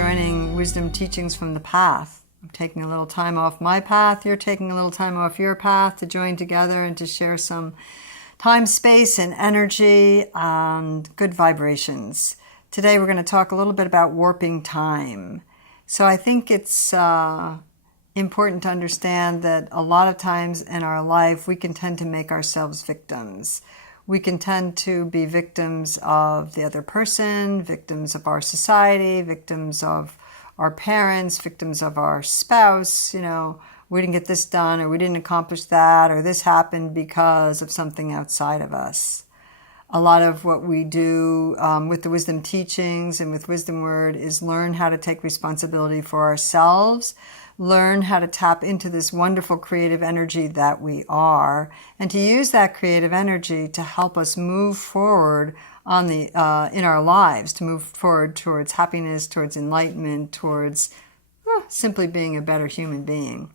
joining Wisdom Teachings from the Path. I'm taking a little time off my path. You're taking a little time off your path to join together and to share some time, space, and energy and good vibrations. Today we're going to talk a little bit about warping time. So I think it's important to understand that a lot of times in our life we can tend to make ourselves victims. We can tend to be victims of the other person, victims of our society, victims of our parents, victims of our spouse. You know, we didn't get this done, or we didn't accomplish that, or this happened because of something outside of us. A lot of what we do with the wisdom teachings and with WisdomWord is learn how to take responsibility for ourselves, learn how to tap into this wonderful creative energy that we are, and to use that creative energy to help us move forward on the in our lives, to move forward towards happiness, towards enlightenment, towards simply being a better human being.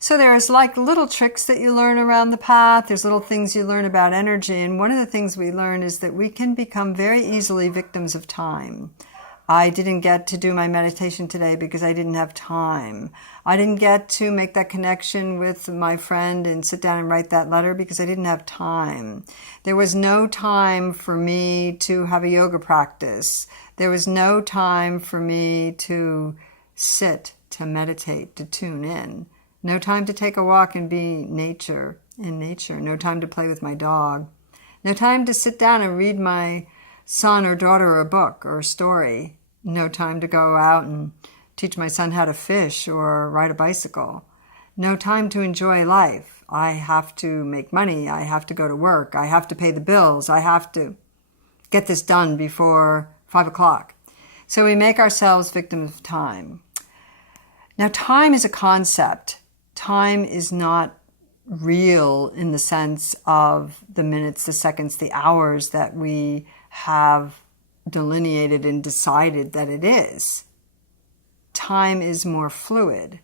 So there's like little tricks that you learn around the path. There's little things you learn about energy. And one of the things we learn is that we can become very easily victims of time. I didn't get to do my meditation today because I didn't have time. I didn't get to make that connection with my friend and sit down and write that letter because I didn't have time. There was no time for me to have a yoga practice. There was no time for me to sit, to meditate, to tune in. No time to take a walk and be in nature. No time to play with my dog. No time to sit down and read my son or daughter a book or a story. No time to go out and teach my son how to fish or ride a bicycle. No time to enjoy life. I have to make money. I have to go to work. I have to pay the bills. I have to get this done before 5 o'clock. So we make ourselves victims of time. Now, time is a concept. Time is not real in the sense of the minutes, the seconds, the hours that we have delineated and decided that it is. Time is more fluid.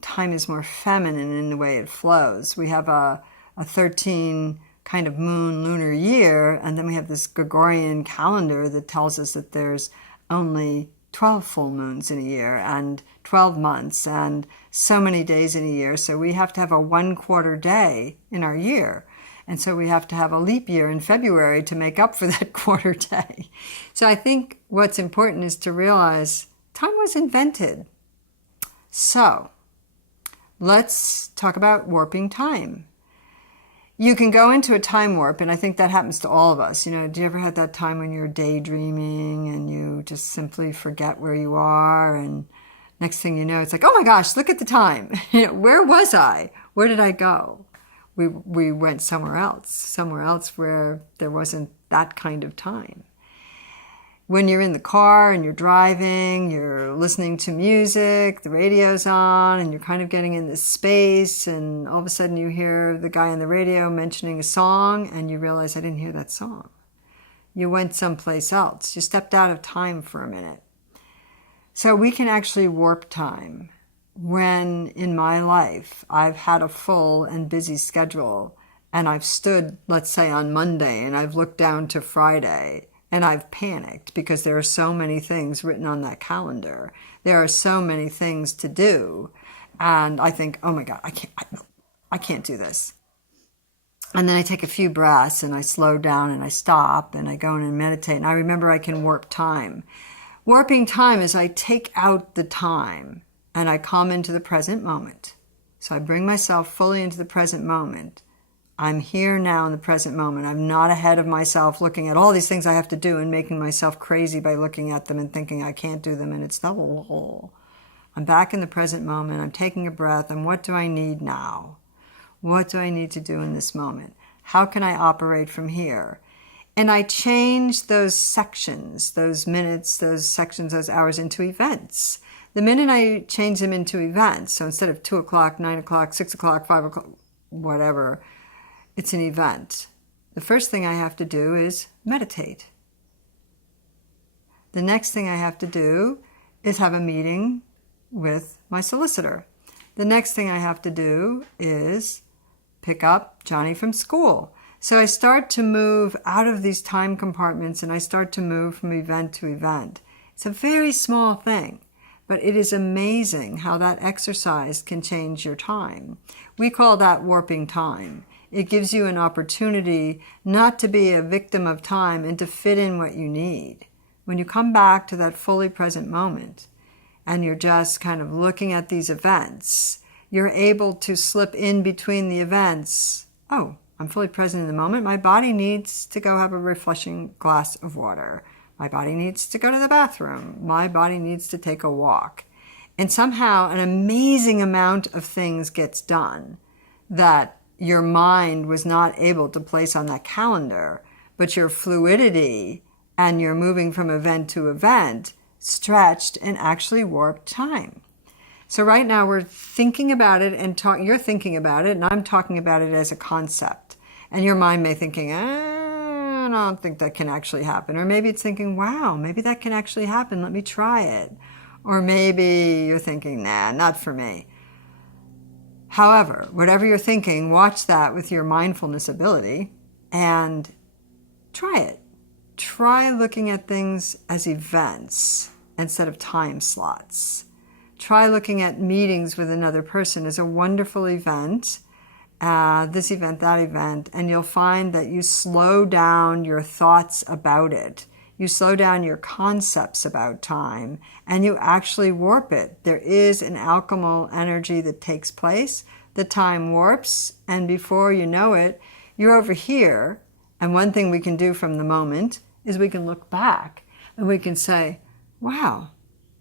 Time is more feminine in the way it flows. We have a 13 kind of moon lunar year, and then we have this Gregorian calendar that tells us that there's only 12 full moons in a year and 12 months and so many days in a year. So we have to have a 1/4 day in our year. And so we have to have a leap year in February to make up for that quarter day. So I think what's important is to realize time was invented. So let's talk about warping time. You can go into a time warp, and I think that happens to all of us. You know, do you ever have that time when you're daydreaming and you just simply forget where you are, and next thing you know, it's like, oh my gosh, look at the time. Where was I? Where did I go? We went somewhere else where there wasn't that kind of time. When you're in the car and you're driving, you're listening to music, the radio's on, and you're kind of getting in this space, and all of a sudden you hear the guy on the radio mentioning a song, and you realize, I didn't hear that song. You went someplace else. You stepped out of time for a minute. So we can actually warp time. When in my life I've had a full and busy schedule, and I've stood, let's say, on Monday, and I've looked down to Friday, and I've panicked because there are so many things written on that calendar. There are so many things to do, and I think, oh my God, I can't do this. And then I take a few breaths, and I slow down, and I stop, and I go in and meditate, and I remember I can warp time. Warping time is I take out the time, and I come into the present moment. So I bring myself fully into the present moment. I'm here now in the present moment. I'm not ahead of myself looking at all these things I have to do and making myself crazy by looking at them and thinking I can't do them, and it's the whole. I'm back in the present moment. I'm taking a breath, and what do I need now? What do I need to do in this moment? How can I operate from here? And I change those sections, those minutes, those sections, those hours into events. The minute I change them into events, so instead of 2 o'clock, 9 o'clock, 6 o'clock, 5 o'clock, whatever, it's an event. The first thing I have to do is meditate. The next thing I have to do is have a meeting with my solicitor. The next thing I have to do is pick up Johnny from school. So I start to move out of these time compartments, and I start to move from event to event. It's a very small thing. But it is amazing how that exercise can change your time. We call that warping time. It gives you an opportunity not to be a victim of time and to fit in what you need. When you come back to that fully present moment and you're just kind of looking at these events, you're able to slip in between the events. Oh, I'm fully present in the moment. My body needs to go have a refreshing glass of water. My body needs to go to the bathroom. My body needs to take a walk. And somehow an amazing amount of things gets done that your mind was not able to place on that calendar, but your fluidity and your moving from event to event stretched and actually warped time. So right now we're thinking about it and you're thinking about it, and I'm talking about it as a concept. And your mind may be thinking, I don't think that can actually happen. Or maybe it's thinking, wow, maybe that can actually happen. Let me try it. Or maybe you're thinking, nah, not for me. However, whatever you're thinking, watch that with your mindfulness ability and try it. Try looking at things as events instead of time slots. Try looking at meetings with another person as a wonderful event, this event, that event, and you'll find that you slow down your thoughts about it. You slow down your concepts about time, and you actually warp it. There is an alchemical energy that takes place. The time warps, and before you know it, you're over here. And one thing we can do from the moment is we can look back, and we can say, wow,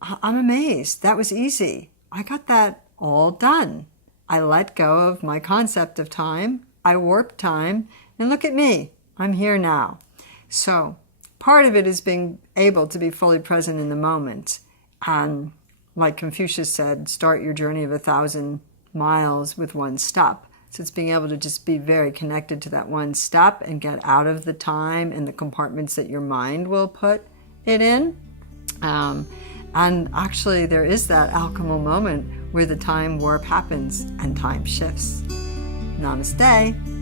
I'm amazed. That was easy. I got that all done. I let go of my concept of time. I warped time. And look at me. I'm here now. So part of it is being able to be fully present in the moment. And like Confucius said, start your journey of 1,000 miles with one step. So it's being able to just be very connected to that one step and get out of the time and the compartments that your mind will put it in. And actually, there is that alchemical moment where the time warp happens and time shifts. Namaste.